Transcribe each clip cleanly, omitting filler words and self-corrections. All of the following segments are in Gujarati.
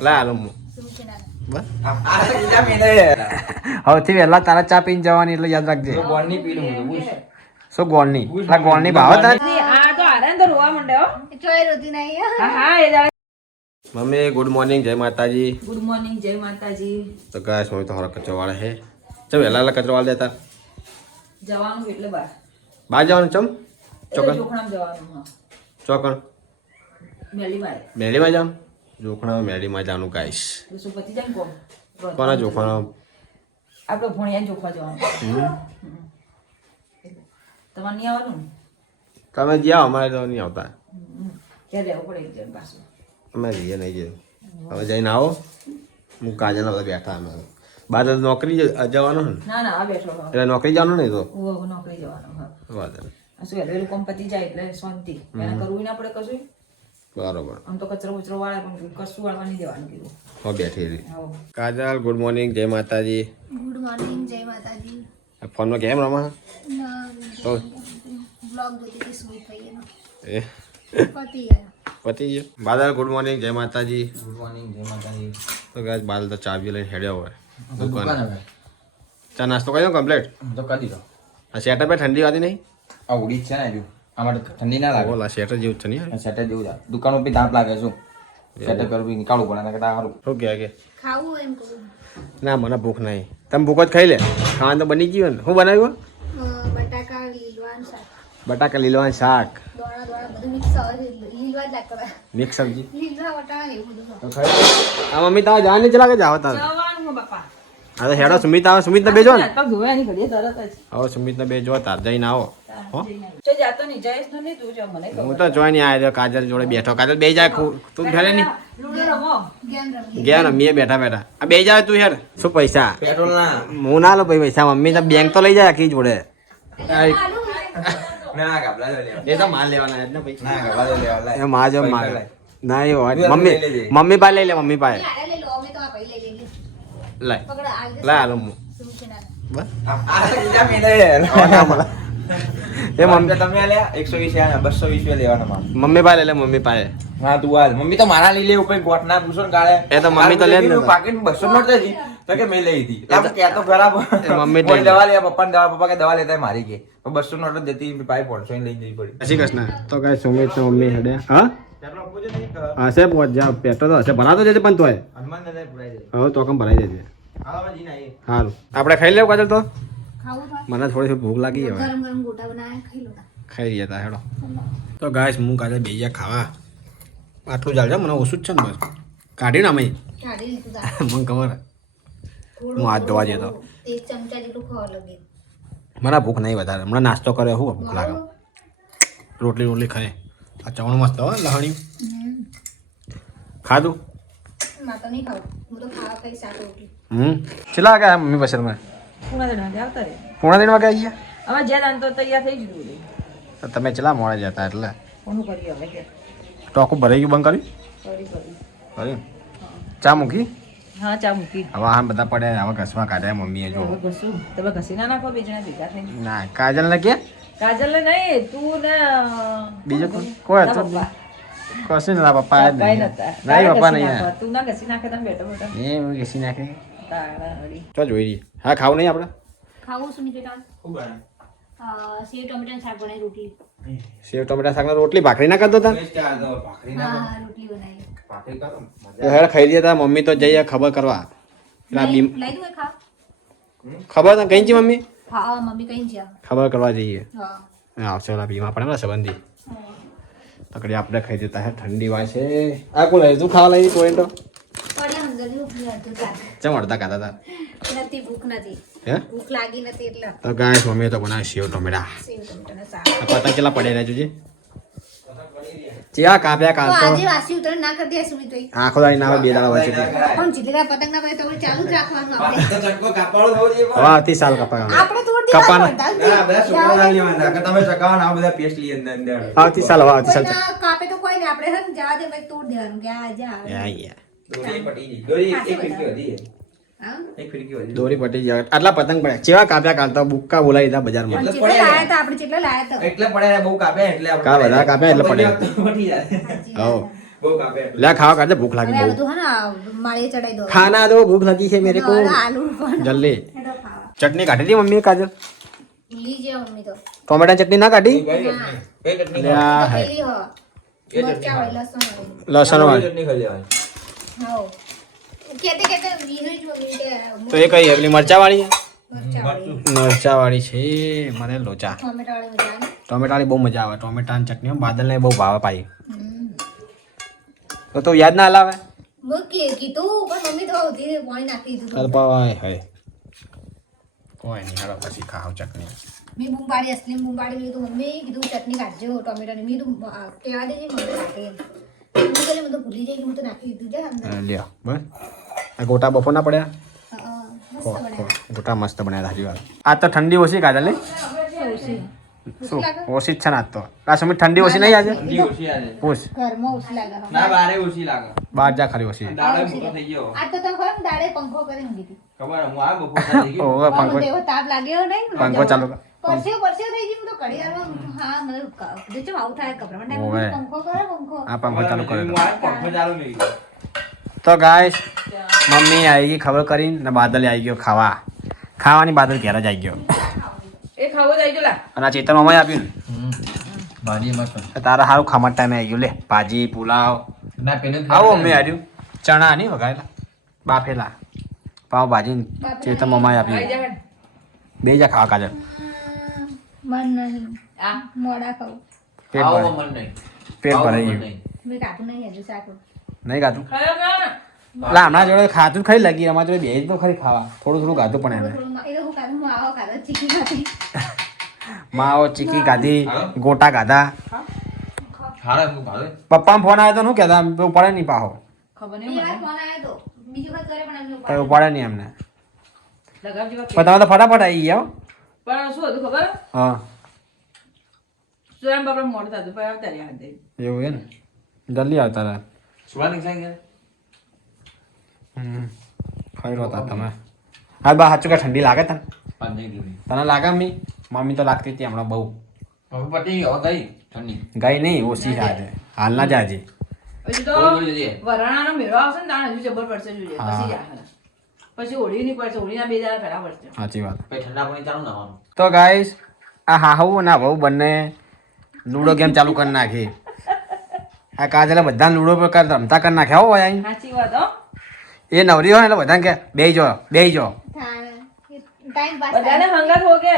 લા હાલો હવેથી વહેલા તારા ચા પીને જવાની એટલે યાદ રાખજે શું ગોળની ગોળની ભાવ મમ્મી ગુડ મોર્નિંગ જય માતાજી. ગુડ મોર્નિંગ જય માતાજી. તો ગાઈસ મમ્મી તો હરો કચરો વાળે હે ચમ વહેલા કચરો વાળ દેતા જવાનું એટલે બહાર જવાનું ચમ ચોકન જોખણામ જવાનું ચોકન મેલીમાં મેળીમાં જવાનું જોખણા મેળીમાં જવાનું ગાઈસ સુપતિ જાય કોણ કોના જોખણા આપણે ભણ્યા જોખવા જવાનું તમારે નહીં આવવાનું તમે જ્યાં અમારે તો નહીં આવતા ક્યાં રહેવું પડે એક જણ પાછું અમે જઈએ નહીં જઈએ હવે જઈને આવો હું કાજલના બધા બેઠા અમે બાદ નોકરી જવાનું ને ના ના આ બેઠો એટલે નોકરી જવાનું નહીં તો નોકરી જવાનું હા વાત શું વહેલું કંપતિ જાય એટલે શાંતિ એને કરવું ના પડે કશું બરોબર આમ તો કચરો કચરો વાળે પણ કશું વાળવા નહીં દેવાનું કીધું હા બેઠી રહી કાજલ ગુડ મોર્નિંગ જય માતાજી. ગુડ મોર્નિંગ જય માતાજી. ફોનમાં કેમ રમા તો બ્લોગ જોતી હતી સુઈ થઈ એનો એ પતી ગયા પતી ગયો બાદલ ગુડ મોર્નિંગ જય માતાજી. ગુડ મોર્નિંગ જય માતાજી. તો ગાઈસ બાદલ તો ચાવી લઈને હેડ્યો હોય દુકાન હવે ચા નાસ્તો કર્યો કમ્પ્લીટ તો કરી દીધો. આ સેટર પર ઠંડી વાતી નહીં આ ઉડી છે ને હજુ આમાં તો ઠંડી ના લાગે. ઓલા સેટર જેવું જ છે નહીં સેટર જેવું છે દુકાન ઉપર તાપ લાગે શું સેટર કરવું નીકાળવું પડે એના કરતા સારું. શું કે ખાવું એમ કહું ના મને ભૂખ નહીં તમે ભૂખ જ ખાઈ લે ખાવાનું તો બની ગયું ને શું બનાવ્યું બટાકા લીલવાન શાક બટાકા લીલવાનું શાક દોણા દોણા બધું મિક્સ લીલવા જ લાગતા મિક્સ સબ્જી લીલવા વટાણા એવું બધું તો ખાઈ આ મમ્મી તારે જવાની ચલા કે જાવ તારે જવાનું હો બાપા હા તો હેડો સુમિત આવે સુમિતને બેજો ને પગ ધોયા નહીં ઘડીએ તરત જ હવે સુમિતને બેજો તાર જઈને આવો હો જો જાતો નહીં જયેશ નો નહીં તું જો મને હું તો જોઈ નહીં આવ્યો કાજલ જોડે બેઠો કાજલ બે જાય તું ઘરે નહીં લૂડો રમો ગેમ રમી ગયા ને મેં બેઠા બેઠા આ બે જાય તું યાર શું પૈસા પેટ્રોલ ના હું ના લો ભાઈ પૈસા મમ્મી તો બેંક તો લઈ જાય આખી જોડે ના ગાબલા લેવા એ તો માલ લેવાના જ ને ભાઈ ના ગાબલા લેવા એ માં જો માલ ના એ હોય મમ્મી પાસે લઈ લે મમ્મી પાસે લઈ લો અમે તો આ પૈ લઈ લઈએ લાય પકડા આલ દે લાય હાલો હું શું છે ના બસ આ બીજા મેલે એ મમ્મી તમે લે 120 આ 220 લેવાના મમ્મી પાસે લઈ લે મમ્મી પાસે હા તું હાલ મમ્મી તો મારા લઈ લે ઉપર ગોટ ના પૂછો ને ગાળે એ તો મમ્મી તો લે જ ને પાકીટ 200 નોટ હતી તો કે મેં લઈ હતી આમ કે તો બરાબર મમ્મી કોઈ દવા લે પપ્પાને દવા પપ્પા કે દવા લેતા મારી કે 200 નોટ જતી પાઈ 500 લઈ જવી પડી. શ્રી કૃષ્ણ તો કઈ સુમિત તો મમ્મી હેડે હા હશે પહોંચ જા પેટ્રોલ તો હશે ભરાતો જજે પણ તોય હનુમાન દાદા ભરાઈ જાય હવે તો કમ ભરાઈ જજે આવા જી ના એ સારું આપણે ખાઈ લેવું કાજલ તો ખાવું તો મને થોડી ભૂખ લાગી હવે ગરમ ગરમ ગોટા બનાવ્યા ખાઈ લો ખાઈ ગયા તા હેડો તો ગાઈસ હું કાજલ બે ગયા ખાવા આટલું ચાલશે મને ઓછું જ છે ને બસ કાઢીને અમે કાઢી લીધું તા મને ખબર હું હાથ ધોવા જતો એક ચમચા જેટલું ખાવા લાગે મને ભૂખ નહીં વધારે હમણાં નાસ્તો કર્યો શું ભૂખ લાગે રોટલી ખાય આ ચવણ મસ્ત હો લહણી ખાધું માં તો નહીં ખાવું હું તો ખાવા કઈ શાક રોટલી ચલા ગયા મમ્મી પસંદ માં પૂણા દેણા આવતા રે પૂણા દિન વાગે આવી હવે જે દાન તો તૈયાર થઈ ગયું ગયા તમે ચલા મોડે જતા એટલે કોનું કરીએ હવે કે ટોકું ભરાઈ ગયું બંધ કર્યું કર્યું ચા મૂકી હા ચા મૂકી હવે આમ બધા પડ્યા હવે ઘસમાં કાઢ્યા મમ્મીએ જો હવે ઘસું તમે ઘસી ના નાખો બે જણા ભેગા થઈને ના કાજલ ને કે કાજલ ને નહીં તું ને બીજો કોઈ હતો પપ્પા કશું ના પપ્પા જ કઈ નહીં નતા નહીં પપ્પા નહીં તું ના ઘસી નાખે તમે બેઠો બેઠો એ હું ઘસી નાખે તારા વળી. ચાલ જોઈ રહી હા ખાવું નહીં આપણે ખાવું શું નીકળે ખૂબ બને સેવ ટમેટાનું શાક બનાવી રોટલી સેવ ટમેટા શાકના રોટલી ભાખરી ના કરતો તા ટેસ્ટ આ તો ભાખરી ના હા રોટલી બનાવી ભાખરી કરો તો હેડ ખાઈ લીધા તા મમ્મી તો જઈએ ખબર કરવા પેલા લઈ બીમ દઉં એ ખા ખબર તો કઈ છે મમ્મી હા મમ્મી કઈ જ્યાં ખબર કરવા જઈએ હા આવશે ઓલા બીમા પડે ને સંબંધી તકડી આપણે ખાઈ દેતા હે ઠંડી વાય છે આ કોણ લઈ તું ખાવા લઈ કોઈ તો પડ્યા અંદર ભૂખ લાગતું ચમ અડધા ખાતા તા નથી ભૂખ નથી હે ભૂખ લાગી નથી એટલે તો ગાય મમ્મી તો બનાવી સેવ ટમેટા સેવ ટમેટાનું શાક આ પતંગ કેટલા પડ્યા રહ્યા જોજે ચિયા કાપ્યા તો કાલ તો આજે વાસી ઉતરણ ના કરી દે સુમિત ભાઈ આખો દાડી ના બે દાડા હોય છે પણ જીતેલા પતંગ ના ભાઈ તો ચાલુ જ રાખવાનું આપણે તો ચક્કો કાપાળો થવો જોઈએ હવે આવતી સાલ કપા આપણે થોડી કપાના. ના બધા છોકરા ના લેવાના કે તમે ચકાવવાના આ બધા પેસ્ટ લઈ અંદર અંદર આવતી સાલ હવે આવતી સાલ કાપે તો કોઈ નહીં આપણે હે ને જવા દે ભાઈ તોડ દેવાનું કે આજે આવે દોરી પટી ગઈ દોરી એક ફિરકી હતી હા એક ફિરકી હતી દોરી પટી જાય આટલા પતંગ પડ્યા ચેવા કાપ્યા કાલ તો બુક્કા બોલાવી દીધા બજારમાં પણ જેટલા લાયા હતા આપણે જેટલા લાયા હતા એટલે પડે બહુ કાપે એટલે કા બધા કાપે એટલે પડે પટી જાય હો બહુ કાપે લે ખાવા કાઢે ભૂખ લાગી હવે આ બહુ બધું હે ને માળીએ ચડાઈ દો ખાના દો ભૂખ લગી છે મેરે કો આલુ પણ જલ્દી હેડો ખાવા ચટણી કાઢી દી મમ્મી કાજલ ભૂલી ગયા મમ્મી તો ટોમેટા ચટણી ના કાઢી કઈ ચટણી લે આ હે પેલી હો એ મરચાં વાળી, લસણ વાળી. લસણ વાળી ચટણી ખાઈ લેવાની હાઉ. કેતે વીહરી જ મમ્મી કે તો એ કઈ પેલી મરચા વાળી મરચાં વાળી. મરચા વાળી છે મને લોચા ટોમેટા વાળી મજા આવે. ટોમેટા વાળી બહુ મજા આવે ટોમેટાની ચટણી બાદલને બહુ ભાવે પાઈ હમ. તો યાદ ના લાવે મેં કીધું પણ મમ્મી તો ધીરે પાણી નાખી દીધું. કલ્પાવાય હે કોઈ નહીં હાલો પછી ખાવ ચટણી મેં બૂમ પાડી અસલી બૂમ પાડી મેં કીધું મમ્મી કીધું ચટણી કાઢજો ટોમેટાની મેં કીધું કહેવા દેજે મમ્મી કાઢે એમ. હું કહે મને તો ભૂલી જાય કે હું તો નાખી દીધું છે અંદર. લ્યો બસ આ ગોટા બફો ના પડ્યા મસ્ત બનાવ્યા. ગોટા મસ્ત બનાવ્યા સારી વાત આ તો ઠંડી ઓછી કાઢે લે ઓછી. શું ઓછી જ છે ને આજ તો આ સમય ઠંડી ઓછી નહીં આજે ઠંડી ઓછી આજે પૂછ ઘરમાં ઓછી લાગે હવે. ના બારે ઓછી લાગે બહાર જા ખરી ઓછી દાડે મોટો થઈ ગયો આજ તો તમે ખબર ને દાડે પંખો કરીને ઊંઘી હતી. ખબર હું આ બપોર થઈ ગયો ઓવે પંખો પણ એવો તાપ લાગ્યો નહીં. પંખો ચાલુ કર. પરસ્યો થઈ ગયું તો ઘડિયાળમાં હા મને જો ચમ આવું થાય કપડામાં ઓવે. પંખો કરે પંખો. આ પંખો ચાલુ હું કર્યો આ પંખો ચાલુ નહીં કર્યો. તો ગાઈસ મમ્મી આવી ગઈ ખબર કરીને ને બાદલ આવી ગયો ખાવા ખાવાની બાદલ ઘેર જ આવી ગયો એ ખાવો જાય જો લા અને આ ચેતન મમ્મી આપ્યું ભાજી મસ્ત ને તારા સારું ખાવા ટાઈમે આવી ગયું લે ભાજી પુલાવ ના પેને આવો મમ્મી આવ્યું ચણા નહીં વઘારેલા બાફેલા પાવ ભાજી ચેતન મમ્માએ આઈ આપ્યું જા હેડ. બે જા ખાવા કાજલ મન નહીં આ મોડા ખાવું. પેટ આવો ભરાઈ મન નહીં પેટ આવો ભરાઈ મન ગયું નહીં. મેં કાપું નહીં હજુ શાક. નહીં ખાતું ખાયો ખા લા હમણાં જોડે ખાતું ખરી લાગી અમારા જોડે બે જ તો ખરી ખાવા થોડું થોડું ખાતું પણ એને એ તો હું કાઢું હું આવો કાઢો ચીકી ખાતી. માવો ચીકી ખાધી ગોટા ખાધા હારે હું ભાવે પપ્પાનો ફોન આવ્યો તો શું કહેતા ઉપાડે નહીં પાહો ખબર એ નહીં વાર મને ફોન આવ્યો તો બીજી વખત કરે પણ એમને કઈ ઉપાડે નહીં એમને લગાવજો બાપી. પણ તમે તો ફટાફટ આવી ગયા હો. પણ શું હતું ખબર હા સુરામ બાપડા મોડું થતું પણ આવતા રહ્યા હતા. એવું છે ને જલ્દી આવતા રહ્યા સુવાની છે કે ખાઈ લો તા તમે હા બા સાચું કે ઠંડી લાગે તને પાંચ નહીં દીધી તને લાગે મમ્મી મમ્મી તો લાગતી હતી હમણાં બહુ હવે પતી ગઈ હવે ગઈ ઠંડી ગઈ નહીં ઓછી છે આજે હાલના જ આજે હજુ તો ઓય જોઈએ. વરાણાનો મેળો આવશે ને તાણ હજુ જબર પડશે જોઈએ હા. પછી જાહે. પછી હોળી ની પડશે હોળીના 2 દાડા પહેલા પડશે સાચી વાત પછી ઠંડા પાણી ચાલુ નાવાનું તો ગાઈસ આ હાહુ અને આ વહુ બંને લૂડો ગેમ ચાલુ કરી નાખી આ કાજલે બધા લૂડો પર રમતા કરી નાખ્યા હો અહીં સાચી વાત હો એ નવરી હોય ને એટલે બધાને કે બેહી જો ટાઈમ પાસ બધાને હંગાત હો કે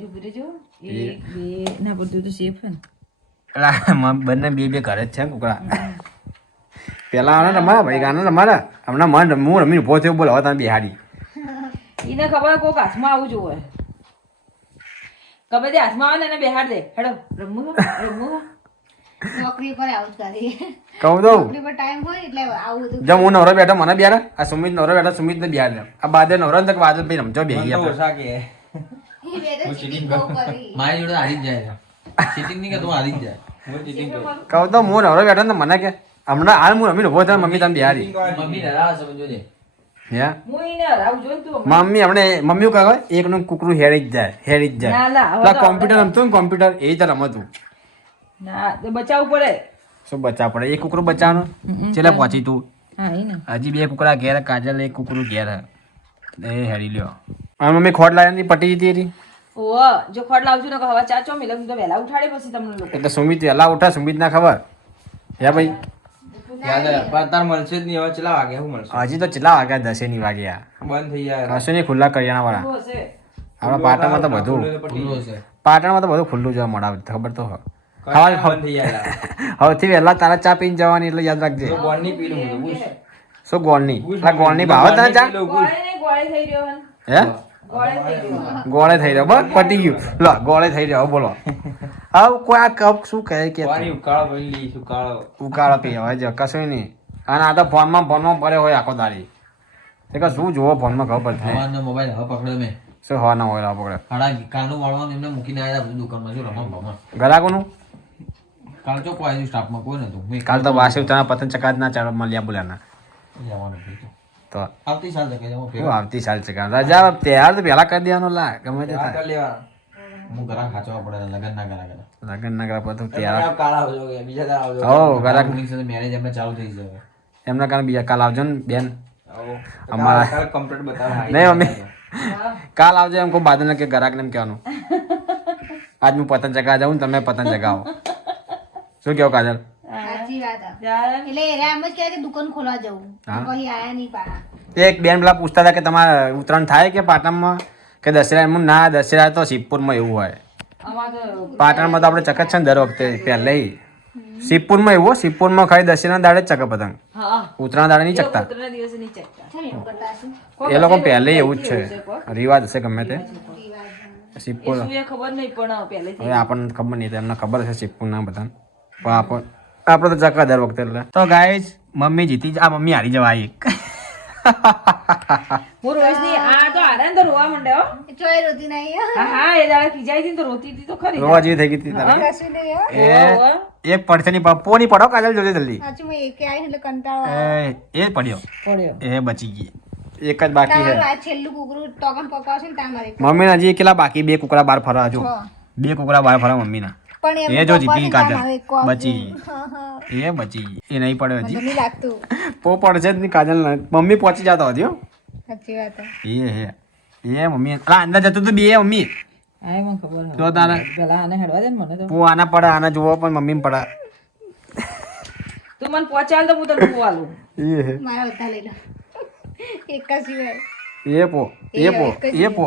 જુગરી જો 1 2 ના પડતું તો સેફ હે ને એટલે બંને બે બે ઘરે જ છે કુકડા પેલા આને રમાડા ભાઈ ગાને રમાડા હમણાં હું રમીને ઉભો થયો બોલો હવે તમે બિહાડી એને ખબર કોક હાથમાં આવું જોવે કબે હાથમાં આવે ને એને બેહાડ દે હેડો રમવું નોકરી પર આવું જ કરી કહું દઉં નોકરી પર ટાઈમ હોય એટલે આવું બધું જો હું નવરો બેઠો મને બિહાર આ સુમિત નવરો બેઠો સુમિત ને બિહાર દે આ બાદે નવરો ને બાદલ ભાઈ રમજો બેહી મને તો ગયા ઓછા કે એ બે તો cheating બહુ કરી. મારી જોડે હારી જ જાય ચીટિંગ નહીં કે તું હારી જ જાય હું ચીટિંગ કરું કહું તો હું નવરો બેઠો ને મને કે હમણાં હાલ હું રમીને ઉભો થયો મમ્મી તમે બિહારી મમ્મી હરાવે છે સમજો છે હે હું એને હરાવું જોઈ તું હમણાં. મમ્મી હમણે મમ્મી કહે એકનું કુકરું હેરી જ જાય ના, ના, હવે પેલા તો કોમ્પ્યુટર રમતું ને કોમ્પ્યુટર એ રીતે રમતું ના તો બચાવવું પડે શું બચાવ પડે એ કુકરું બચાવવાનું ચેલે પહોંચી તું હા એ ને હજી બે કુકડા ઘેર કાજલ એક કુકરું ઘેર એ હેરી લ્યો અને મમ્મી ખોટ લાવીને પટી જતી હતી ઓહો જો ખોટ લાવજો ને હવે ચાચો મિલમ તો વહેલા ઉઠાડે પછી તમને લોકો એટલે સુમિત વહેલા ઉઠા સુમિત ના ખબર હે ભાઈ યાદ આવે તાર મળશે જ નહીં હવે ચલા વાગે શું મળશે હજી તો કેટલા વાગ્યા 10 ની વાગ્યા બંધ થઈ જાય કશું નહીં ખુલ્લા કરિયાણા વાળા શું હશે આપણા પાટણમાં તો બધું ખુલ્લું છે પાટણમાં તો બધું ખુલ્લું જોવા મળે ખબર તો હોય. બંધ થઈ જાય હવેથી વહેલા તારા ચા પીને જવાની એટલે યાદ રાખજે તો બોલની પી લઉં હું તો શું ગોળની આ ગોળની ભાવે તને ચા ગોળે નહીં ગોળે થઈ રહ્યો હન. હે ગોળે થઈ રહ્યો ગોળે થઈ રહ્યો બસ પટી ગયું લો ગોળે થઈ રહ્યો હવે બોલો હવે કોઈ આ કપ શું કહે કે પાણી ઉકાળો ભરી લઈ ઉકાળો ઉકાળો પી હવે જો કશું નહીં અને આ તો ફોનમાં પડ્યો હોય આખો દાડી તે કે શું જોવો ફોનમાં ખબર પડતી નહીં. હવાનો મોબાઈલ હવે પકડ્યો મેં શું હવાના હોય પકડે હાડા કાલનું વાળવાનું એમને મૂકીને આવ્યા બધું દુકાનમાં જો રમવા ભમણ ગરાકોનું કાલ ચોખ્ખું આવ્યું સ્ટાફમાં કોઈ નતું મેં કાલ તો વાસી તને પતંગ ચકાત ના ચાલો મળ્યા બોલ્યા જવાનું થયું. તો આવતી સાલ જગ્યાએ જવાનું શું આવતી સાલ ચકા રજા તૈયાર તો પહેલા કરી દેવાનો લા ગમે તે થાય લેવાનું હું ઘરા ખાચવા પડે લગન ના કરા લગન ના કરા તો ત્યાં કાલ આવજો કે બીજા દાડ આવજો હો, ઘરાક. મેરેજ એમને ચાલુ થઈ જશે એમના કારણે બીજા કાલ આવજો ને બેન આવો અમારા- કાલ કમ્પ્લીટ બતાવો નહીં મમ્મી કાલ આવજો એમ કહું બાદલ કે ગ્રાહક ને એમ કહેવાનું આજ હું પતંગ ચગાવવા જાઉં ને તમે પતંગ ચગાવો શું કેવું કાજલ સાચી વાત છે. ત્યારે એટલે એરે એમ જ કહે કે દુકાન ખોલવા જવું હા. પછી આયા નહીં પાછા. એક બેન પેલા પૂછતા હતા કે તમારે ઉત્તરાયણ થાય કે પાટણમાં કે દશેરા એમ ના દશેરા તો શિવપુરમાં એવું હોય અમારે તો પાટણમાં તો આપણે ચકત છે ને દર વખતે પહેલે શિવપુરમાં એવું હોય, શિવપુરમાં ખાલી દશેરાના દાડે જ ચકે પતંગ હા ઉત્તરાયણ દાડે નહીં એ ચકતા ઉત્તરાયણના દિવસે નહીં ચકતા. ચાલ એવું કરતા હશું. એ લોકો પહેલે એવું જ છે રિવાજ હશે ગમે તે એ શિવપુર શું એ ખબર નહીં પણ પહેલેથી હવે આપણને ખબર નહીં એમને ખબર હશે શિવપુરના બધાને પણ આપણે તો ચકા દર વખતે એટલે તો ગાઈઝ મમ્મી જીતી આ મમ્મી હારી જવા આવી હું રોજની આ તો હારે ને તો રોવા માંડ્યો હો. એ ચોય રોતી નહીં હો. હા હા એ દાડે ખીજાઈ હતી ને તો રોતી હતી તો ખરી રોવા જેવી થઈ ગઈ હતી તારે. કશું નહીં હો. એ એક પડશે નહીં પપ્પો નહીં પડો કાજલ જોજે જલ્દી સાચું મેં એકે આવી એટલે કંટાળો આવે. એ પડ્યો પડ્યો એ બચી ગઈ એક જ બાકી છે તમારું આ છેલ્લું કુકરું ટોકન પકાવશે ને તમારે મમ્મીના હજી કેટલા બાકી બે કુકડા બાર ફરવા જો હા. બે કુકડા બાર ફરવા મમ્મીના પણ એ જો જીતી કાજલ તમારે એક કોમ. બચી ગઈ. હા, હા. એ બચી ગઈ એ નહીં પડ્યો મને હજી નહીં લાગતું પો પડશે જ નહીં કાજલ મમ્મી પહોંચી જતો હતી હો સાચી વાત છે. એ મમ્મી અલા અંદર જતું તો બે મમ્મી હા એ મને ખબર તો તારે પેલા આને હેડવા દે ને મને તો પો આના પડે આના જોવો પણ મમ્મી પડે તું મને પહોંચાડ તો હું તને પોવાલું મારા બધા લઈ લો એક જ સિવાય એ પો એ પો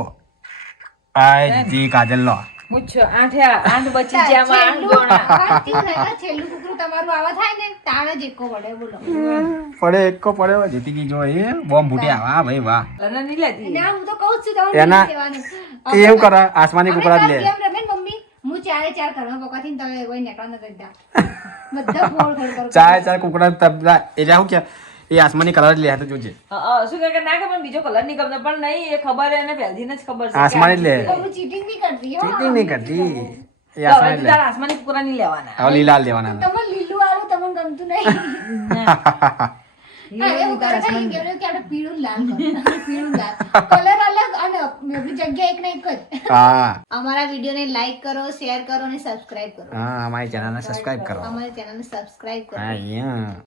આય જીતી કાજલ લો મુચ્છ આઠ બચી ગયા માં આઠ ગોણા સાચી વાત છે. છેલ્લું કુકરું તમારું આવા થાય ને તાણે જ એકો વડે બોલો પડે એકો પડ્યો જીતી ગઈ જો એ બોમ્બ ફૂટ્યા વાહ ભાઈ વાહ તને નહીં લેતી ના હું તો કહું જ છું તમારે એના- નહીં લેવાનું. એ એવું કરે આસમાની કુકડા જ લે કેમ રમે ને મમ્મી હું ચારે ચાર ઘરમાં પકાથી તમે કોઈ નેકળો ન કરતા બધા ફોડ ફોડ કરો ચાર કુકડા તબલા એટલે શું કે એ આસમાની કલર જ લે તો જોજે શું કે ના કે પણ બીજો કલર નહીં ગમતો પણ નહીં એ ખબર એને પહેલથી જ ખબર છે આસમાની જ લે તો હું ચીટિંગ નહીં કરતી હો ચીટિંગ નહીં કરતી એ તો હવે આસમાની તું જ લે તારા આસમાની કુકરા નહીં લેવાના હવે લીલા જ લેવાના તમને લીલું વાળું તમને ગમતું નહીં હા, એવું કરે છે, એમ કહેવાય કે આપણે પીળું લાલ કરો. પીળું લાલ કલર અલગ અને આપણી જગ્યા એક ને એક જ હા અમારા વિડીયોને લાઈક કરો શેર કરો અને સબસ્ક્રાઇબ કરો હા અમારી ચેનલને સબસ્ક્રાઇબ કરો અમારી ચેનલને સબસ્ક્રાઇબ કરો હા યા